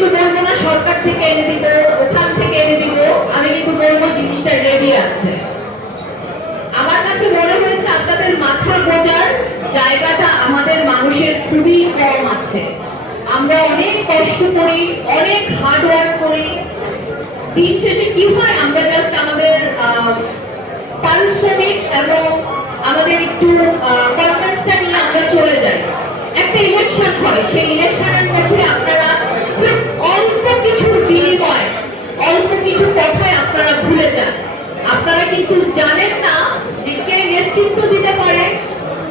কিন্তু বলব না, সরকার থেকে এনে দিব, ওখান থেকে এনে দিব, আমি কিন্তু বলব জিনিসটা রেডি আছে। আমার কাছে মনে হয়েছে আপনাদের মাথা গোজার জায়গাটা আমাদের মানুষের খুবই কম আছে। আমরা অনেক কষ্ট করি, অনেক হার্ড ওয়ার্ক করি। দিন শেষে কি হয়, আমরা জাস্ট আমাদের পারিশ্রমিক এবং আমাদের একটু কনফারেন্সটা নিয়ে আমরা চলে যাই। একটা ইলেকশন হয়, সেই ইলেকশনের ভুলে যান। আপনারা কিন্তু জানেন না যে কে নেতৃত্ব দিতে পারে,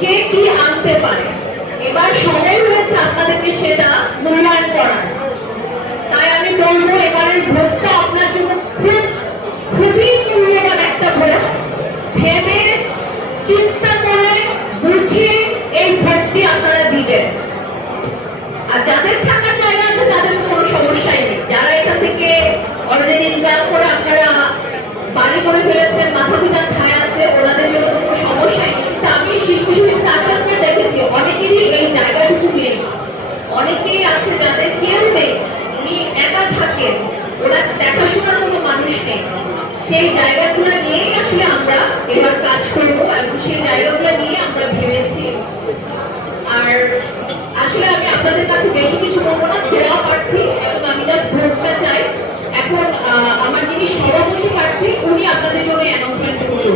কে কি আনতে পারে। এবার সময় হয়েছে আপনাদেরকে সেটা মূল্যায়ন করার। তাই আমি বলব, এবারের ভোটটা আপনার জন্য খুব খুবই মূল্যবান একটা ভোট ভেবে চিন্তা করে বুঝে এই ভোটটি আপনারা দিবেন আর যাদের থাকার জায়গা আছে তাদের তো কোনো সমস্যাই নেই যারা এখান থেকে অলরেডি ইনকাম করে আপনারা বাড়ি করে ফেলেছেন মাথা পিতার ঠায় আছে ওনাদের জন্য তো কোনো সমস্যাই নেই কিন্তু আমি শিল্পী সমিতিতে আসার পরে দেখেছি অনেকেরই এই জায়গাটুকু নেই অনেকেই আছে যাদের কেউ নেই উনি একা থাকেন ওনার দেখাশোনার কোনো মানুষ নেই সেই জায়গাগুলো নিয়েই আসলে আমরা এবার কাজ করব এবং সেই জায়গাগুলো নিয়ে আমরা ভেবেছি। আর আসলে আমি আপনাদের কাছে বেশি কিছু বলব না সেরা প্রার্থী এবং আমি জাস্ট ভোটটা চাই। এখন আমার যিনি সভাপতি প্রার্থী, উনি আপনাদের জন্য অ্যানাউন্সমেন্ট করবেন।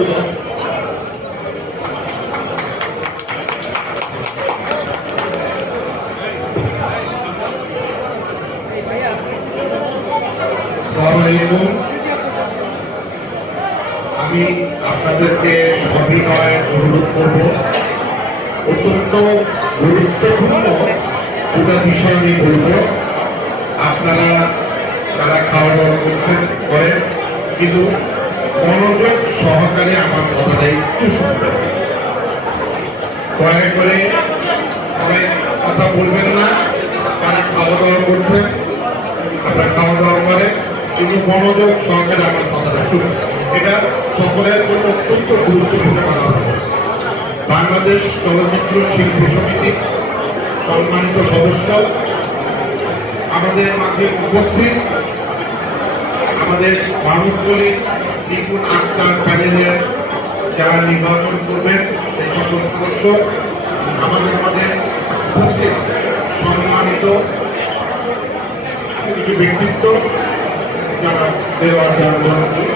আসসালামু আলাইকুম। আমি আপনাদেরকে সবিনয় অনুরোধ করব। অত্যন্ত গুরুত্বপূর্ণ দুটো বিষয় নিয়ে বলব। আপনারা তারা খাওয়া দাওয়া করছেন, করেন। কিন্তু মনোযোগ সহকারে আমার কথাটা একটু শুনতে। দয়া করে কথা বলবেন না। তারা খাওয়া দাওয়া করছেন, আপনার খাওয়া দাওয়া করে কিন্তু মনোযোগ সহকারে আমার কথাটা শুনুন। এটা সকলের জন্য অত্যন্ত গুরুত্বপূর্ণ হবে বাংলাদেশ চলচ্চিত্র শিল্প সমিতি সম্মানিত সদস্য আমাদের মাঝে উপস্থিত। আমাদের মাহমুদলি নিপুণ আক্তার প্যানেলের যারা নির্বাচন করবেন সেই সকল সদস্য আমাদের মাঝে উপস্থিত। সম্মানিত কিছু ব্যক্তিত্ব যারা দেওয়ার যারা জনপ্রিয়,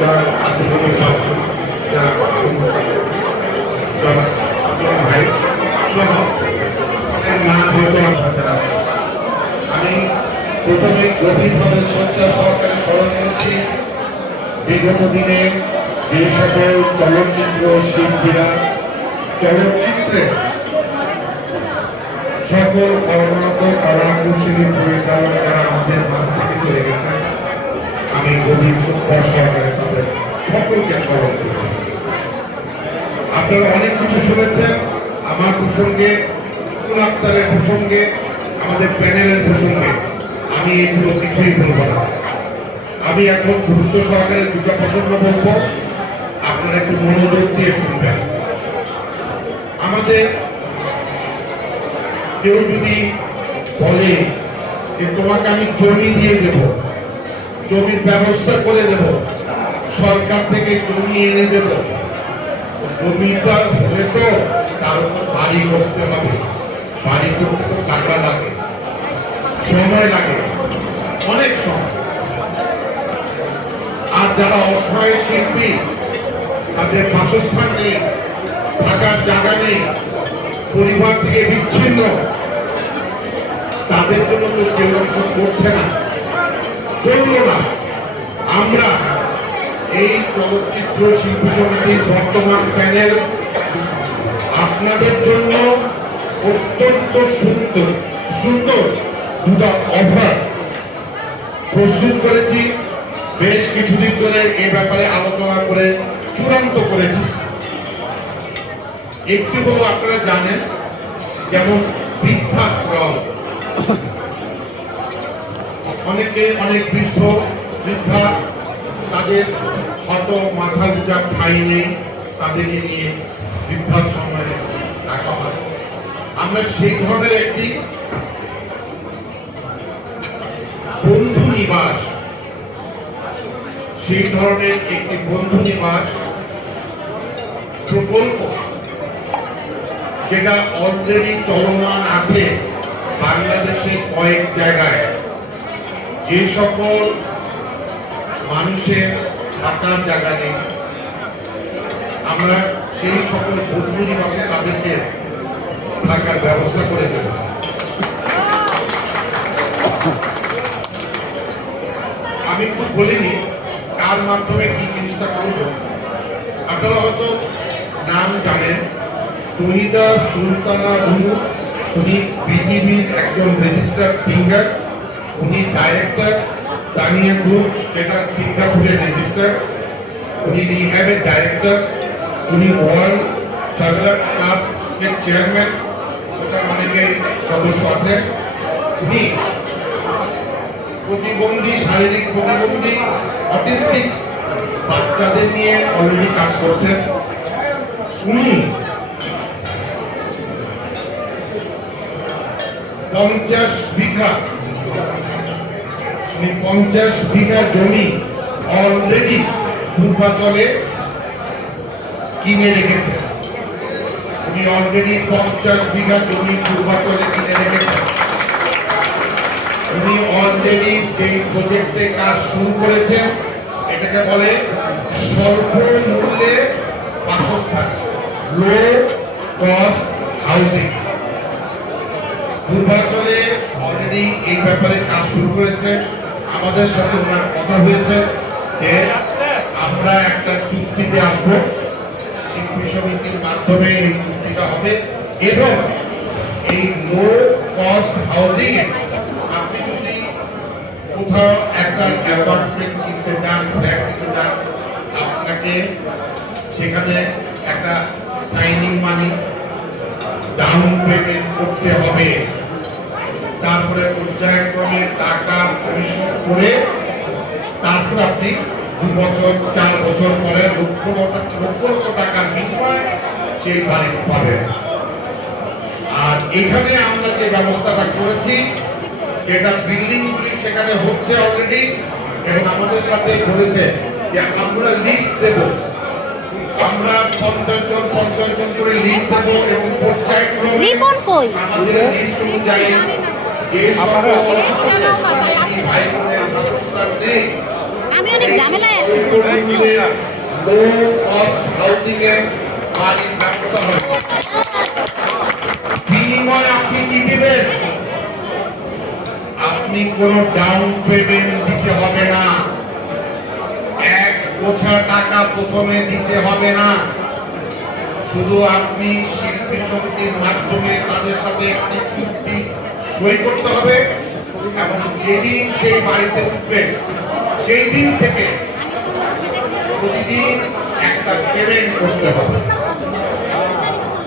যারা আত্মীয় যারা জন ভাই সহ হয়তো আপনাদের আছে। আমি প্রথমে গভীরভাবে শ্রদ্ধা সহকারে স্মরণ করছি বিগত দিনে যে সকল চলচ্চিত্র শিল্পীরা চলচ্চিত্রে সকল কর্মরত কলা কুশলী পরিচালক যারা আমাদের মাঝ থেকে চলে গেছেন আমি গভীর সকলকে স্মরণ করছি আপনারা অনেক কিছু শুনেছেন, আমার প্রসঙ্গে আক্তারের প্রসঙ্গে, আমাদের প্যানেলের প্রসঙ্গে। আমি এগুলো কিছুই বলব না। আমি এখন গুরুত্ব সহকারে দুটো প্রসঙ্গ বলব। আপনারা একটু মনোযোগ দিয়ে শুনবেন। আমাদের কেউ যদি বলে যে, তোমাকে আমি জমি দিয়ে দেব। জমির ব্যবস্থা করে দেব। সরকার থেকে জমি এনে দেব। জমিটা হলে তো তার বাড়ি করতে হবে। বাড়ি করতে তো টাকা লাগে। সময় লাগে। অনেক সময়। আর যারা অসহায় শিল্পী, তাদের বাসস্থান নেই, থাকার জায়গা নেই, পরিবার থেকে বিচ্ছিন্ন, তাদের জন্য তো কেউ কিছু করছে না। করল না। আমরা এই চলচ্চিত্র শিল্পী সমিতির বর্তমান প্যানেল আপনাদের জন্য অত্যন্ত সুন্দর সুন্দর দুটো অফার প্রস্তুত করেছি। বেশ কিছুদিন ধরে এ ব্যাপারে আলোচনা করে, চূড়ান্ত করেছি। একটি হলো আপনারা জানেন, যেমন বৃদ্ধাশ্রম। অনেকে অনেক বৃদ্ধ, বৃদ্ধা, তাদের হয়তো মাথা গুজার ঠাই নেই, তাদেরকে নিয়ে বৃদ্ধাশ্রমে রাখা হয়। আমরা সেই ধরনের একটি বন্ধু নিবাস, সেই ধরনের একটি বন্ধু নিবাস প্রকল্প যেটা অলরেডি চলমান আছে বাংলাদেশের কয়েক জায়গায়। যে সকল মানুষের থাকার জায়গা নেই, আমরা সেই সকল বন্ধু নিবাসে তাদেরকে থাকার ব্যবস্থা করে দেব। আমি একটু বলিনি, কার মাধ্যমে কি জিনিসটা করব। আপনারা হয়তো নাম জানেন, তহিদা সুলতানা রুমু উনি পৃথিবীর একজন রেজিস্টার্ড সিঙ্গার উনি ডাইরেক্টর তানিয়া গ্রুপ যেটা সিঙ্গাপুরে রেজিস্টার উনি রিহ্যাবের ডাইরেক্টর উনি ওয়ার্ল্ড ট্রাভেলার ক্লাব এর চেয়ারম্যান ওটা অনেকে সদস্য আছেন উনি প্রতিবন্ধী, শারীরিক প্রতিবন্ধী, অটিস্টিক বাচ্চাদের নিয়ে অলরেডি কাজ করছেন। উনি পঞ্চাশ বিঘা উনি পঞ্চাশ বিঘা জমি অলরেডি পূর্বাচলে কিনে রেখেছেন উনি অলরেডি পঞ্চাশ বিঘা জমি পূর্বাচলে কিনে রেখেছেন উনি অলরেডি যে প্রজেক্টে কাজ শুরু করেছেন, এটাকে বলে স্বল্প মূল্যে বাসস্থান লো কস্ট হাউসিং পূর্বাঞ্চলে অলরেডি এই ব্যাপারে কাজ শুরু করেছে। আমাদের সাথে ওনার কথা হয়েছে যে আমরা একটা চুক্তিতে আসব। শিল্পী সমিতির মাধ্যমে এই চুক্তিটা হবে এবং এই লো কস্ট হাউজিং আপনি যদি কোথাও একটা অ্যাপার্টমেন্ট কিনতে যান ফ্ল্যাট কিনতে যান, আপনাকে সেখানে একটা সাইনিং মানি ডাউন পেমেন্ট করতে হবে। তারপরে পর্যায়ক্রমে টাকা পরিশোধ করে তারপর আপনি দু বছর চার বছর পরে লক্ষ লক্ষ লক্ষ টাকার বিনিময়ে সেই বাড়ি পাবেন। আর এখানে আমরা যে ব্যবস্থাটা করেছি যেটা বিল্ডিংগুলি সেখানে হচ্ছে অলরেডি এবং আমাদের সাথে বলেছে যে আমরা লিস্ট দেব। আমরা পঞ্চাশ জন পঞ্চাশ জন করে লিস্ট দেবো এবং পর্যায়ক্রমে আমাদের লিস্ট অনুযায়ী আমি অনেক ঝামেলায় আছি বিনিময়ে আপনি কি দিবেন? আপনি কোন ডাউন পেমেন্ট দিতে হবে না। এক গোছা টাকা প্রথমে দিতে হবে না। শুধু আপনি শিল্পী সমিতির মাধ্যমে তাদের সাথে একটি চুক্তি সই করতে হবে এবং যেদিন সেই বাড়িতে উঠবে সেই দিন থেকে প্রতিদিন একটা পেমেন্ট করতে হবে।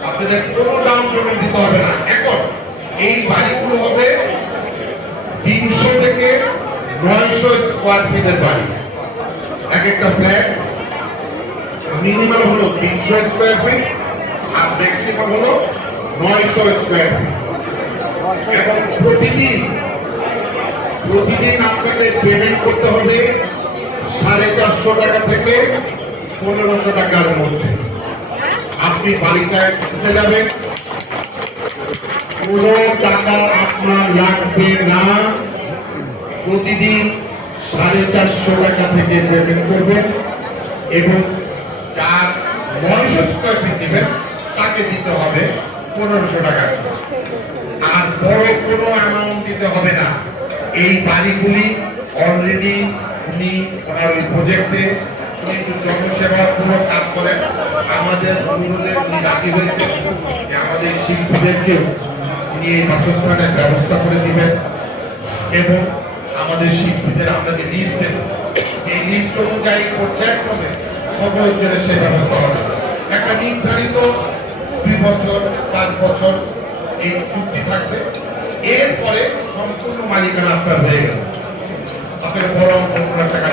আপনাদের কোনো ডাউন পেমেন্ট দিতে হবে না। এখন এই বাড়িগুলো হবে তিনশো থেকে নয়শো স্কোয়ার ফিটের বাড়ি। এক একটা ফ্ল্যাট মিনিমাম হলো তিনশো স্কোয়ার ফিট আর ম্যাক্সিমাম হলো নয়শো স্কোয়ার ফিট প্রতিদিন প্রতিদিন আপনাদের পেমেন্ট করতে হবে সাড়ে চারশো টাকা থেকে পনেরোশো টাকার মধ্যে। আপনি বাড়িটায় উঠে যাবেন। কোনো টাকা আপনার লাগবে না। প্রতিদিন সাড়ে চারশো টাকা থেকে পেমেন্ট করবেন এবং যার নয়শো স্কোয়ার ফিট নেবেন তাকে দিতে হবে পনেরোশো টাকা আর বড় কোনো অ্যামাউন্ট দিতে হবে না। এই বাড়িগুলি অলরেডি উনি ওনার ওই প্রজেক্টে উনি কাজ করেন। আমাদের অনুরোধে উনি রাজি যে আমাদের শিল্পীদেরকেও উনি এই বাসস্থানের ব্যবস্থা করে দিবেন এবং আমাদের শিল্পীদের আমরা লিস্ট দেব, এই লিস্ট অনুযায়ী পর্যায়ক্রমে সকলের সেই ব্যবস্থা হবে। একটা নির্ধারিত দুই বছর, পাঁচ বছর এই চুক্তি থাকবে। এরপরে সম্পূর্ণ মালিকানা আপনার হয়ে গেল। আপনার বড় কোনো টাকা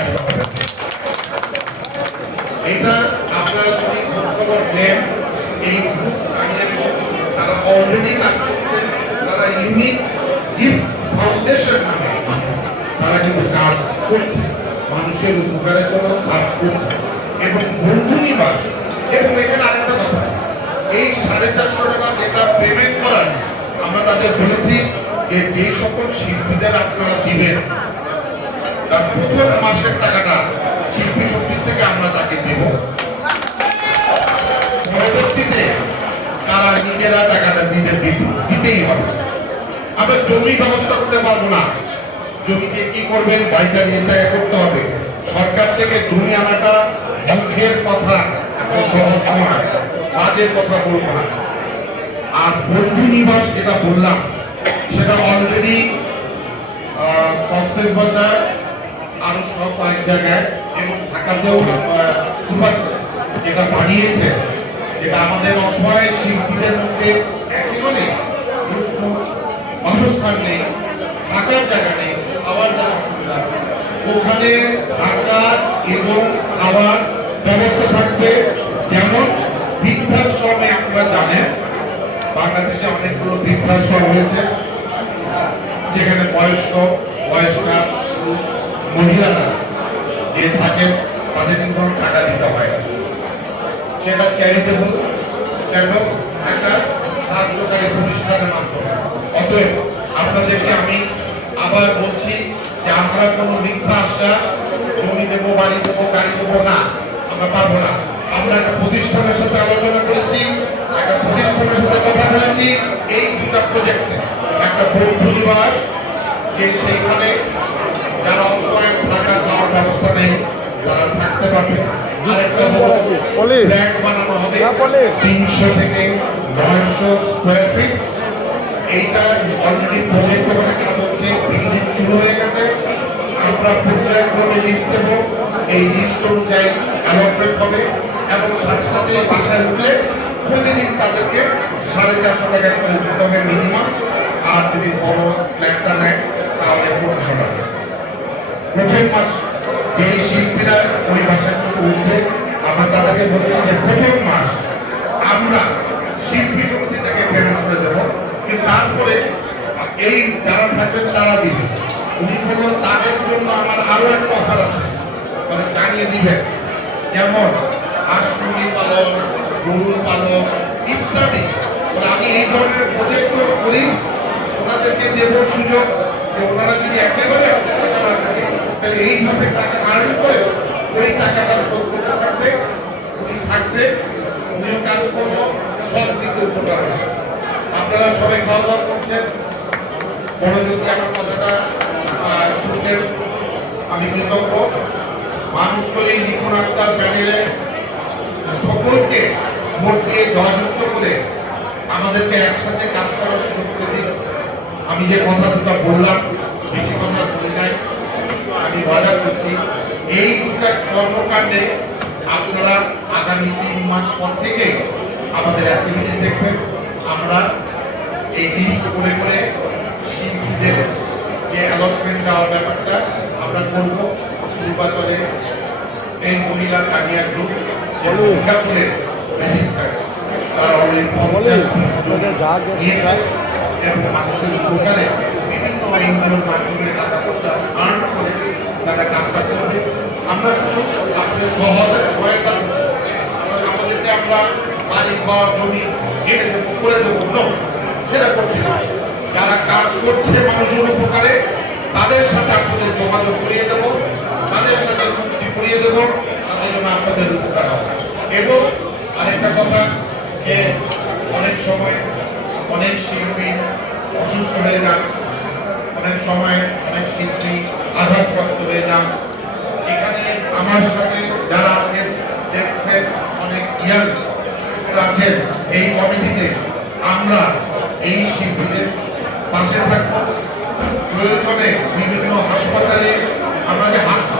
এটা আপনারা যদি খোঁজখবর নেন, এই গ্রুপ তারা অলরেডি কাজ করছে, তারা ইউনিক গিফট ফাউন্ডেশন নামে। তারা কিন্তু কাজ করছে, মানুষের উপকারের জন্য কাজ করছে। এবং বন্ধু নিবাস। এবং এখানে আরেকটা কথা, এই সাড়ে চারশো টাকা তাদের বলেছি যে যে সকল শিল্পীদের আপনারা দিবেন, তার প্রথম মাসের টাকাটা শিল্পী শক্তির থেকে আমরা তাকে দেব। পরবর্তীতে তারা নিজেরা টাকাটা দিতে দিতে- দিতেই হবে। আমরা জমি ব্যবস্থা করতে পারব না। জমি দিয়ে কি করবেন? বাড়িটা জায়গা করতে হবে। সরকার থেকে জমি আনাটা মুখের কথা সহজ কথা বলব না। আর বন্ধু নিবাস যেটা বললাম, সেটা অলরেডি কক্সেস বাজার, আরও সব কয়েক জায়গায় এবং ঢাকাতেও যেটা বানিয়েছে, যেটা আমাদের অসময়ের শিল্পীদের মধ্যে একেবারে কোনো বাসস্থান নেই থাকার জায়গা নেই খাওয়ার জায়গা অসুবিধা ওখানে থাকা এবং খাওয়ার ব্যবস্থা থাকবে যেমন বৃদ্ধাশ্রমে আপনারা জানেন বাংলাদেশে অনেকগুলো বৃদ্ধাশ্রম হয়েছে যেখানে বয়স্ক, বয়স্কা মহিলারা যে থাকেন, তাদের কিন্তু টাকা দিতে হয় সেটা চ্যারিটেবল এবং একটা সাহায্যকারী প্রতিষ্ঠানের মাধ্যমে। অতএব আপনাদেরকে আমি আবার বলছি যে আমরা কোনো মিথ্যা আশ্বাস, জমি দেবো, বাড়ি দেবো, গাড়ি দেবো না, আমরা পাবো না। আমরা একটা প্রতিষ্ঠানের সাথে আলোচনা করেছি, একটা প্রতিষ্ঠানের সাথে কথা বলেছি এই দুটা প্রজেক্টে একটা নিবাস যে সেইখানে যারা অসহায় থাকা খাওয়ার ব্যবস্থা নেই তারা থাকতে পারবে। ফ্ল্যাট বানানো হবে। তিনশো থেকে নয়শো স্কোয়ার ফিট এইটা অলরেডি প্রজেক্ট ওখানে কাজ হচ্ছে। বিল্ডিং শুরু হয়ে গেছে। আমরা পর্যায়ক্রমে লিস্ট দেবো। এই লিস্ট অনুযায়ী অ্যালটমেন্ট হবে। এবং সাথে সাথে বাসায় উঠলে প্রতিদিন তাদেরকে সাড়ে চারশো টাকা করে মিনিমাম। আর যদি বড় ফ্ল্যাটটা নেয়, তাহলে পনেরোশো টাকা প্রথম মাস যে শিল্পীরা ওই ভাষায় থেকে উঠবে আমরা তাদেরকে বলছি যে প্রথম মাস আমরা শিল্পী শক্তি থেকে পেমেন্ট করে দেবো। কিন্তু তারপরে এই যারা থাকবেন তারা দিবে। উনি বললেন তাদের জন্য আমার আরও একটা অফার আছে। মানে জানিয়ে দিবেন। যেমন মুরগি পালন গরু পালন ইত্যাদি। আমি এই ধরনের প্রজেক্টগুলো করি ওনাদেরকে দেব সুযোগ যে ওনারা যদি একেবারে টাকা না থাকে তাহলে এইভাবে টাকা আর্ন করে ওই টাকাটা শোধ করতে থাকবে থাকবে উনিও কাজ করব সব দিকে উপকার আপনারা সবাই খাওয়া দাওয়া করছেন মনোযোগ দিয়ে আমার কথাটা আহ, শুনছেন আমি কৃতজ্ঞ। মানুষগুলি নিপুণ আক্তার প্যানেলে সকলকে ভোট দিয়ে জয়যুক্ত করে আমাদেরকে একসাথে কাজ করার সুযোগ করে দিন আমি যে কথা দুটো বললাম, বেশি কথা বলি নাই। আমি অর্ডার করছি। এই দুটা কর্মকাণ্ডে আপনারা আগামী তিন মাস পর থেকে আমাদের অ্যাক্টিভিটি দেখবেন। আমরা এই লিস্ট করে করে শিল্পীদের যে অ্যালটমেন্ট দেওয়ার ব্যাপারটা আমরা করব। নির্বাচনে এই মহিলা কানিয়া গ্রুপ বলুন। সিঙ্গাপুরে রেজিস্টার বলুন, আপনাদের যা কাজটা করবে আমরা শুধু আপনাদের সহজে সহায়তা আমাদেরকে আমরা বাড়ি ঘর জমি এনে দেবো করে সেটা করছি না যারা কাজ করছে মানুষের উপকারে তাদের সাথে আপনাদের যোগাযোগ করিয়ে দেবো তাদের সাথে চুক্তি করিয়ে দেবো তাদের জন্য আপনাদের উপকার হবে এবং আরেকটা কথা যে অনেক সময় অনেক শিল্পী অসুস্থ হয়ে যান, অনেক সময় অনেক শিল্পী আঘাতপ্রাপ্ত হয়ে যান। এখানে আমার সাথে যারা আছেন, দেখবেন অনেক ইয়াং আছেন এই কমিটিতে। আমরা এই শিল্পীদের পাশে থাকব। প্রয়োজনে বিভিন্ন হাসপাতালে আমরা যে হাসপাতাল